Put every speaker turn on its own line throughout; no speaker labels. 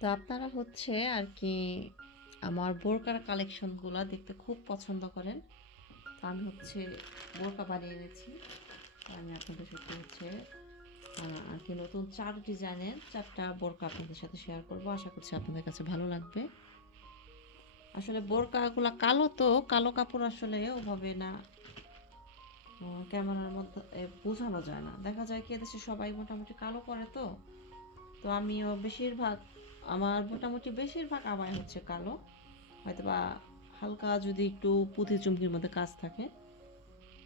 তো আপনারা হচ্ছে আর কি আমার বোরকার কালেকশনগুলো দেখতে খুব পছন্দ করেন। তো আমি হচ্ছে বোরকা বানিয়ে এনেছি। আমি আপনাদের সাথে হচ্ছে আর কি নতুন চার ডিজাইনের চারটা বোরকা আপনাদের সাথে শেয়ার করব। আশা করছি আপনাদের কাছে ভালো লাগবে। আসলে বোরকাগুলো কালো তো, কালো কাপড় আসলে ওভাবে না ক্যামেরার মধ্যে বোঝানো যায় না। দেখা যায় কি এদেশে সবাই মোটামুটি কালো পরে তো। তো আমিও বেশিরভাগ আমার মোটামুটি বেশিরভাগ আমায় হচ্ছে কালো। হয়তো বা হালকা যদি একটু পুঁথি চুমকির মধ্যে কাজ থাকে।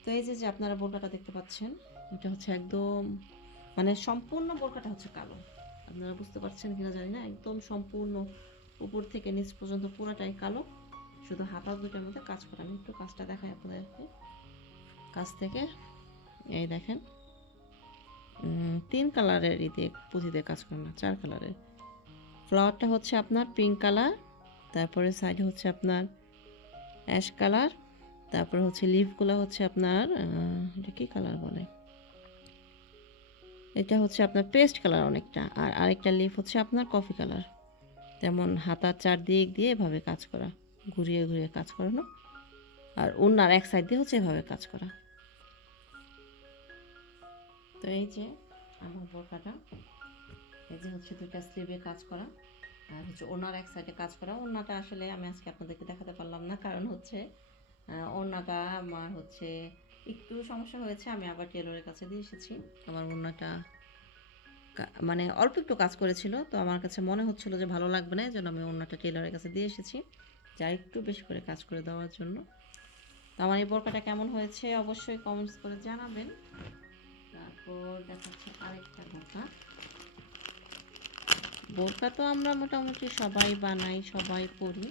তো এই যে যে আপনারা বোরকাটা দেখতে পাচ্ছেন, এটা হচ্ছে একদম মানে সম্পূর্ণ বোরকাটা হচ্ছে কালো। আপনারা বুঝতে পারছেন কিনা জানি না, একদম সম্পূর্ণ উপর থেকে নিচ পর্যন্ত পুরাটাই কালো। শুধু হাতা দুটার মধ্যে কাজ করা। আমি একটু কাজটা দেখাই আপনাদেরকে। কাজ থেকে, এই দেখেন। তিন কালারের ইতে পুঁথিতে কাজ করে না, চার কালারের। ফ্লাওয়ারটা হচ্ছে আপনার পিঙ্ক কালার তারপরে সাইডে হচ্ছে আপনার অ্যাশ কালার তারপরে হচ্ছে লিফগুলো হচ্ছে আপনার এটা কি কালার বলে? এটা হচ্ছে আপনার পেস্ট কালার অনেকটা, আর আরেকটা লিফ হচ্ছে আপনার কফি কালার তেমন হাতার চারদিক দিয়ে এভাবে কাজ করা, ঘুরিয়ে ঘুরিয়ে কাজ করানো, আর অন্যার এক সাইড দিয়ে হচ্ছে এভাবে কাজ করা। তো এই যে আমার বোরকাটা এই যে হচ্ছে দুইটা স্লিভে কাজ করা আর হচ্ছে ওনার এক সাইডে কাজ করা। ওনাটা আসলে আমি আজকে আপনাদেরকে দেখাতে পারলাম না কারণ হচ্ছে আহ, ওড়নাটা আমার হচ্ছে একটু সমস্যা হয়েছে আমি আবার টেলরের কাছে দিয়ে এসেছি। আমার ওড়নাটা কা- মানে অল্প একটু কাজ করেছিল তো আমার কাছে মনে হচ্ছিল যে ভালো লাগবে না জন্য আমি ওড়নাটা টেলরের কাছে দিয়ে এসেছি যা একটু বেশি করে কাজ করে দেওয়ার জন্য। তো আমার এই বোরকাটা কেমন হয়েছে অবশ্যই কমেন্টস করে জানাবেন। তারপর দেখাচ্ছে আরেকটা বোরকা বোরকা তো আমরা মোটামুটি সবাই বানাই, সবাই পরি।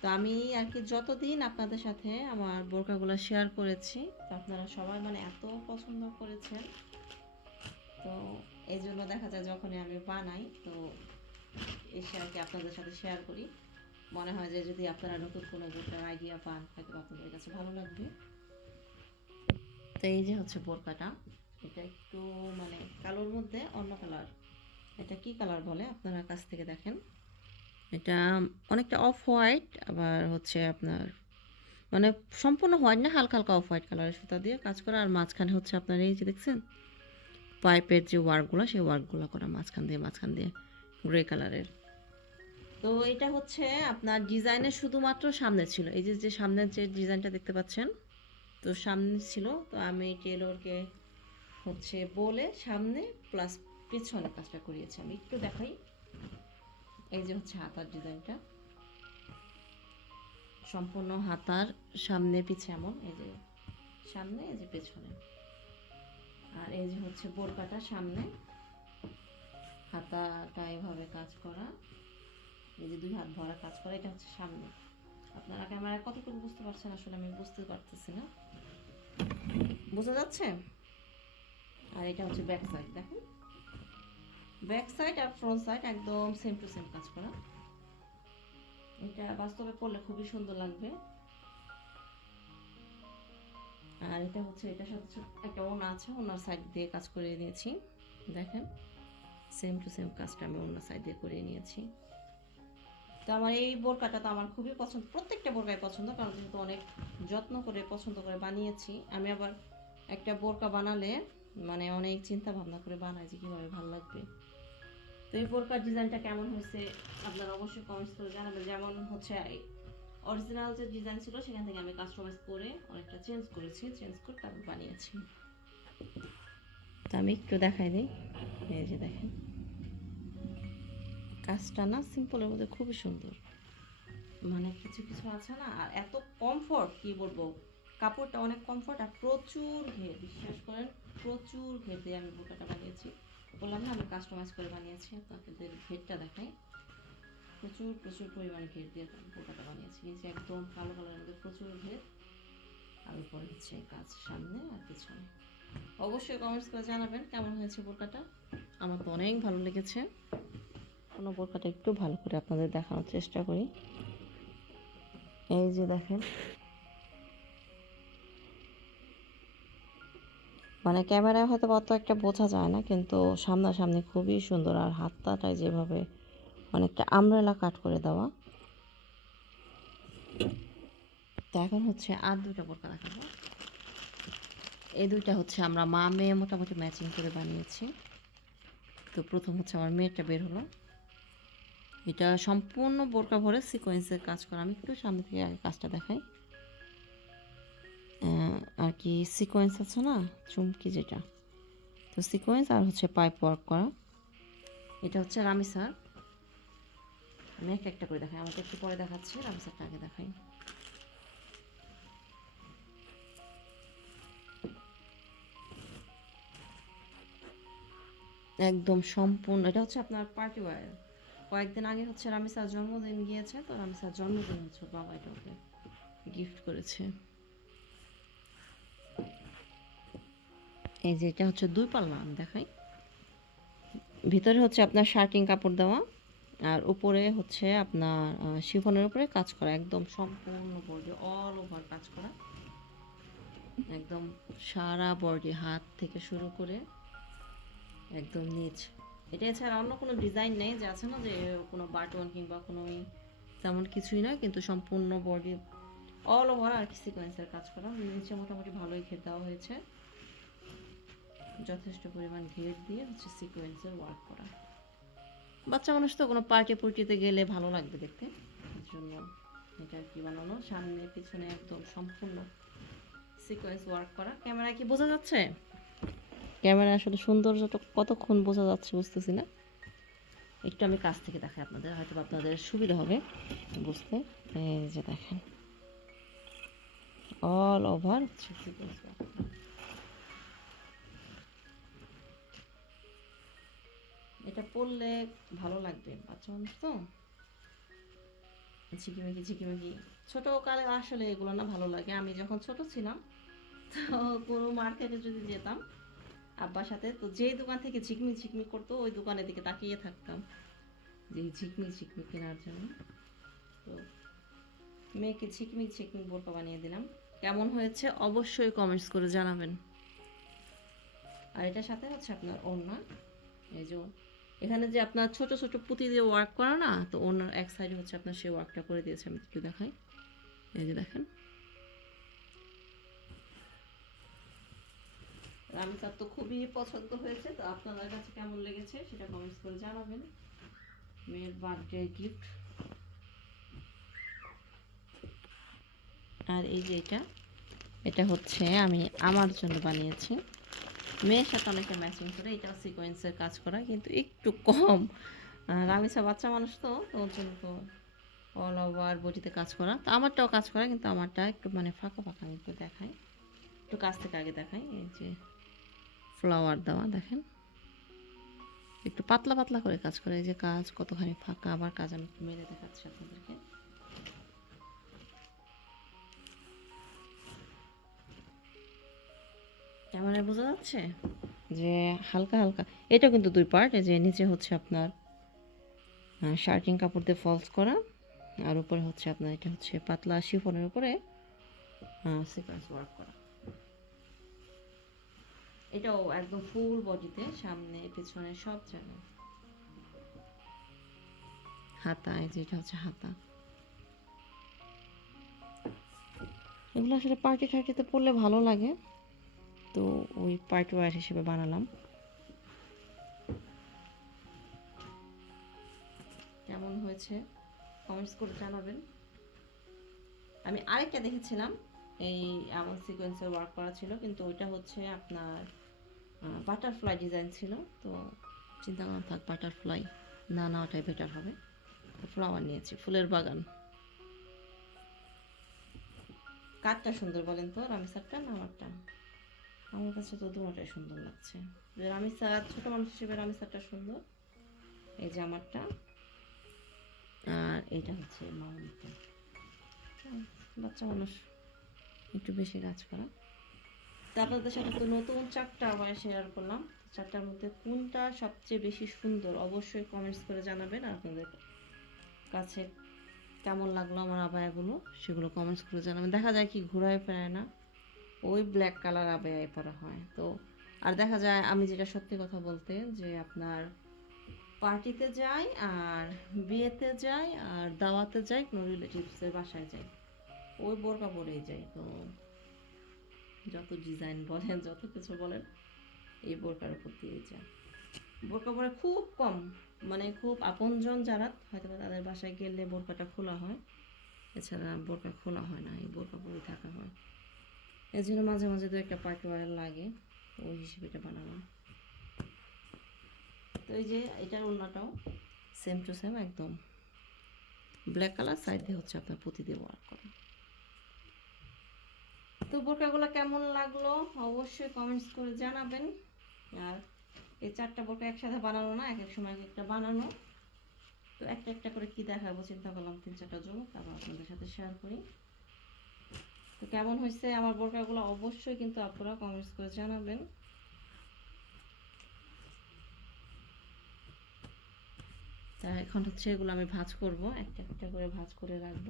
তো আমি আর কি যতদিন আপনাদের সাথে আমার বোরকাগুলো শেয়ার করেছি, তো আপনারা সবাই মানে এত পছন্দ করেছেন। তো এই জন্য দেখা যায় যখনই আমি বানাই, তো এসে আর কি আপনাদের সাথে শেয়ার করি। মনে হয় যে যদি আপনারা নতুন কোনো বোরকার আইডিয়া পান, হয়তো আপনাদের কাছে ভালো লাগবে। তো এই যে হচ্ছে বোরকাটা এটা একটু মানে কালোর মধ্যে অন্য কালার এটা কি কালার বলে? আপনারা কাছ থেকে দেখেন। এটা অনেকটা অফ হোয়াইট, আবার হচ্ছে আপনার মানে সম্পূর্ণ হোয়াইট না, হালকা হালকা অফ হোয়াইট কালারের সুতা দিয়ে কাজ করা। আর মাঝখানে হচ্ছে আপনার এই যে দেখছেন, পাইপের যে ওয়ার্কগুলো, সেই ওয়ার্কগুলো করা মাঝখান দিয়ে মাঝখান দিয়ে গ্রে কালারের। তো এটা হচ্ছে আপনার ডিজাইনের শুধুমাত্র সামনে ছিল। এই যে যে সামনের যে ডিজাইনটা দেখতে পাচ্ছেন, তো সামনে ছিল। তো আমি টেলরকে হচ্ছে বলে সামনে প্লাস পেছনে কাজটা করিয়েছি আমি। একটু দেখাই। এই যে হচ্ছে হাতার ডিজাইনটা। সম্পূর্ণ হাতার সামনে পিছে এমন, এই যে সামনে, এই যে পেছনে। আর এই যে হচ্ছে বোরকাটা সামনে। হাতাটা এভাবে কাজ করা। এই যে দুই হাত ভরা কাজ করা, এটা হচ্ছে সামনে। আপনারা ক্যামেরায় কতটুকু বুঝতে পারছেন আসলে আমি বুঝতে পারতেছি না। বোঝা যাচ্ছে? আর এটা হচ্ছে ব্যাক সাইড, দেখেন। ব্যাক সাইড আর ফ্রন্ট সাইড একদম সেম টু সেম কাজ করা। এটা বাস্তবে পড়লে খুবই সুন্দর লাগবে। আর এটা হচ্ছে, এটার সাথে একটা ওনা আছে ওনার সাইড দিয়ে কাজ করে নিয়েছি। দেখেন সেম টু সেম কাজটা আমি অন্য সাইড দিয়ে করে নিয়েছি। তো আমার এই বোরকাটা তো আমার খুবই পছন্দ, প্রত্যেকটা বোরকাই পছন্দ, কারণ যেহেতু অনেক যত্ন করে, পছন্দ করে বানিয়েছি, আমি আবার একটা বোরকা বানালে মানে অনেক চিন্তা ভাবনা করে বানাই যে কীভাবে ভালো লাগবে। তো এই বোরকার ডিজাইনটা কেমন হয়েছে আপনারা অবশ্যই কমেন্টস করে জানাবেন। যেমন হচ্ছে অরিজিনাল যে ডিজাইন ছিল, সেখান থেকে আমি কাস্টমাইজ করে অনেকটা চেঞ্জ করেছি চেঞ্জ করে তারপর বানিয়েছি। তো আমি একটু দেখাই দিই। এই যে দেখেন। কাজটা না সিম্পলের মধ্যে খুবই সুন্দর। মানে কিছু কিছু আছে না, আর এত কমফর্ট কি বলব? কাপড়টা অনেক কমফর্ট আর প্রচুর ঘের, বিশ্বাস করেন, প্রচুর ঘের দিয়ে আমি বোরকাটা বানিয়েছি। বললাম না, আমি কাস্টমাইজ করে বানিয়েছি, আপনাদের ঘেরটা দেখাই। প্রচুর প্রচুর পরিমাণে ঘের দিয়ে বোরকাটা বানিয়েছি। যে একদম কালো কালারের মধ্যে প্রচুর ঘের। আর উপরে হচ্ছে কাজ সামনে আর পিছনে। অবশ্যই কমেন্টস করে জানাবেন কেমন হয়েছে বোরকাটা আমার তো অনেক ভালো লেগেছে। কোনো বোরকাটা একটু ভালো করে আপনাদের দেখানোর চেষ্টা করি। এই যে দেখেন মানে ক্যামেরায় হয়তো অত একটা বোঝা যায় না, কিন্তু সামনাসামনি খুবই সুন্দর। আর হাতটাটায় যেভাবে অনেকটা আমরেলা কাট করে দেওয়া। তো এখন হচ্ছে আর দুইটা বোরকা দেখাবো। এই দুইটা হচ্ছে আমরা মা মেয়ে মোটামুটি ম্যাচিং করে বানিয়েছি। তো প্রথম হচ্ছে আমার মেয়েটা বের হলো। এটা সম্পূর্ণ বোরকা ভরে সিকোয়েন্সের কাজ করা। আমি একটু সামনে থেকে আগে কাজটা দেখাই। কি সিকোয়েন্স আছে না? চুমকি যেটা। তো সিকোয়েন্স আর হচ্ছে পাইপ ওয়ার্ক করা। এটা হচ্ছে রামিসার আমি একটা একটা করে দেখাই। আমাকে একটু পরে দেখাচ্ছি রামিসারটা আগে দেখাই। একদম সম্পূর্ণ। এটা হচ্ছে আপনার পার্টি ওয়ার কয়েকদিন আগে হচ্ছে রামিসার জন্মদিন গিয়েছে, তো রামিসার জন্মদিন হচ্ছে, বাবা এটা ওকে গিফট করেছে। এই যে এটা হচ্ছে দুই পাল্লা দেখাই। ভিতরে হচ্ছে আপনার শার্টিং কাপড় দেওয়া, আর উপরে হচ্ছে আপনার শিফনের উপরে কাজ করা, একদম সম্পূর্ণ বডি অল ওভার কাজ করা। একদম সারা বডি হাত থেকে শুরু করে একদম নিচ। এটা এছাড়া অন্য কোনো ডিজাইন নেই, যে আছে না যে কোনো বাটন কিংবা কোনো তেমন কিছুই না কিন্তু সম্পূর্ণ বডি অল ওভার আর কি সিকোয়েন্সের কাজ করা। নিচে মোটামুটি ভালোই ঘের দেওয়া হয়েছে। যথেষ্ট পরিমাণ ঘের দিয়ে হচ্ছে সিকোয়েন্সের ওয়ার্ক করা। বাচ্চা মানুষ তো কোনো পার্টি পুর্টিতে গেলে ভালো লাগবে দেখতে। এর জন্য এটা কি বানানো? সামনে পিছনে একদম সম্পূর্ণ সিকোয়েন্স ওয়ার্ক করা। ক্যামেরায় কি বোঝা যাচ্ছে? ক্যামেরা আসলে সৌন্দর্যটা কতক্ষণ বোঝা যাচ্ছে বুঝতেছি না। একটু আমি কাছ থেকে দেখাই আপনাদের হয়তো আপনাদের সুবিধা হবে বুঝতে। এই যে দেখেন। অল ওভার এটা পরলে ভালো লাগবে, বাচ্চা মানুষ তো। ঝিকিমিকি ঝিকিমিকি। ছোট কালে আসলে এগুলো না ভালো লাগে। আমি যখন ছোট ছিলাম, তো কোনো মার্কেটে যদি যেতাম, আব্বার সাথে, তো যেই দোকান থেকে ঝিকমি ঝিকমি করতো, ওই দোকানের দিকে তাকিয়ে থাকতাম, যে ঝিকমি ঝিকমিক কেনার জন্য। তো মেয়েকে ঝিকমি ঝিকমি বোরকা বানিয়ে দিলাম। কেমন হয়েছে অবশ্যই কমেন্টস করে জানাবেন। আর এটার সাথে হচ্ছে আপনার ওড়না। এই যে এখানে যে আপনার ছোট ছোট পুঁতি দিয়ে ওয়ার্ক করা না, তো ওনার এক সাইডে হচ্ছে আপনার সেই ওয়ার্কটা করে দিয়েছে, আমি একটু দেখাই। এই যে দেখেন। আমি তার তো খুবই পছন্দ হয়েছে, তো আপনাদের কাছে কেমন লেগেছে সেটা কমেন্টস করে জানাবেন। মেয়ের বার্থডে গিফট আর এই যে এটা এটা হচ্ছে আমি আমার জন্য বানিয়েছি। মেয়ের সাথে অনেকটা ম্যাচিং করে এটা সিকোয়েন্সের কাজ করা, কিন্তু একটু কম। রামিসা বাচ্চা মানুষ তো তো ওর জন্য তো অল ওভার বডিতে কাজ করা। তো আমারটাও কাজ করা, কিন্তু আমারটা একটু মানে ফাঁকা ফাঁকা আমি একটু দেখাই। একটু কাছ থেকে আগে দেখাই, এই যে ফ্লাওয়ার দেওয়া, দেখেন। একটু পাতলা পাতলা করে কাজ করে, এই যে কাজ কতখানি ফাঁকা আবার কাজ আমি একটু মেরে দেখাচ্ছি আপনাদেরকে। ক্যামেরায় বোঝা যাচ্ছে? যে হালকা হালকা। এটা কিন্তু দুই পার্ট যে নিচে হচ্ছে আপনার শার্টিং কাপড় দিয়ে ফলস করা, আর উপরে হচ্ছে আপনার এটা হচ্ছে পাতলা শিফনের উপরে সিকোয়েন্স ওয়ার্ক করা। এটাও একদম ফুল বডিতে সামনে, পেছনে, সব জায়গায়। হাতা, এই যে এটা হচ্ছে হাতা। এগুলো আসলে পার্টি টার্টিতে পরলে ভালো লাগে। তো ওই পার্টি ওয়ার হিসেবে বানালাম। কেমন হয়েছে? কমেন্টস করে জানাবেন। আমি আরেকটা দেখেছিলাম, এই এমন সিকোয়েন্সের ওয়ার্ক করা ছিল, কিন্তু ওইটা হচ্ছে আপনার বাটারফ্লাই ডিজাইন ছিল, তো চিন্তা করলাম থাক বাটারফ্লাই না না ওটাই বেটার হবে ফ্লাওয়ার নিয়েছি, ফুলের বাগান। কাঠটা সুন্দর বলেন তো, রামিসারটা না আমারটা? আমার কাছে তো দুটোটাই সুন্দর লাগছে। যে রামিসার ছোট মানুষ হিসেবে রামিসারটা সুন্দর। এই যে আমারটা। আর এইটা হচ্ছে মামুনিটা। বাচ্চা মানুষ, একটু বেশি কাজ করা। আপনাদের সাথে তো নতুন চারটা আবার শেয়ার করলাম। চারটার মধ্যে কোনটা সবচেয়ে বেশি সুন্দর অবশ্যই কমেন্টস করে জানাবেন। আপনাদের কাছে কেমন লাগল আমার আবায়াগুলো সেগুলো কমেন্টস করে জানাবেন। দেখা যায় কি ঘোরায় ফেরায় না। ওই ব্ল্যাক কালার আবায়ায় পরা হয়। তো আর দেখা যায়, আমি যেটা সত্যি কথা বলতে, যে আপনার পার্টিতে যাই আর বিয়েতে যাই আর দাওয়াতে যাই, কোনো রিলেটিভসের বাসায় যাই, ওই বোরকা পরেই যাই। তো যত ডিজাইন বলেন, যত কিছু বলেন, এই বোরকার উপর দিয়ে যাই। বোরকা পরে খুব কম মানে খুব আপনজন যারা হয়তো তাদের বাসায় গেলে বোরকাটা খোলা হয়। এছাড়া বোরকা খোলা হয় না, এই বোরকা পরে এর জন্য মাঝে মাঝে দু একটা পার্টি ওয়ার লাগে, ওই হিসেবে এটা বানানো তো এই যে এটার ওড়নাটাও সেম টু সেম একদম। ব্ল্যাক কালার সাইড দিয়ে হচ্ছে আপনার পুঁতি দিয়ে ওয়ার্ক করা। তো বোরকাগুলো কেমন লাগল অবশ্যই কমেন্টস করে জানাবেন। আর এই চারটা বোরকা একসাথে বানানো না, এক এক সময় এক একটা বানানো। তো একটা একটা করে কি দেখাবো, চিন্তা করলাম তিন চারটা জন্য তারপর আপনাদের সাথে শেয়ার করি। তো কেমন হয়েছে আমার বোরকাগুলো অবশ্যই কিন্তু আপনারা কমেন্টস করে জানাবেন। তা এখন হচ্ছে এগুলো আমি ভাজ করব। একটা একটা করে ভাজ করে রাখব।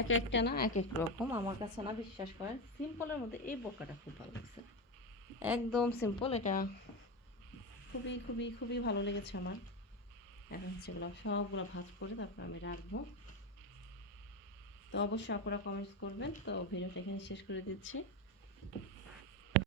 এক একটা না, এক এক রকম। আমার কাছে না, বিশ্বাস করেন সিম্পলের মধ্যে এই বোরকাটা খুব ভালো লাগছে। একদম সিম্পল এটা খুবই খুবই খুবই ভালো লেগেছে আমার। এখন এগুলো সবগুলো ভাজ করে তারপর আমি রাখব। তো অবশ্যই আপনারা কমেন্টস করবেন। তো ভিডিওটা এখানে শেষ করে দিচ্ছি।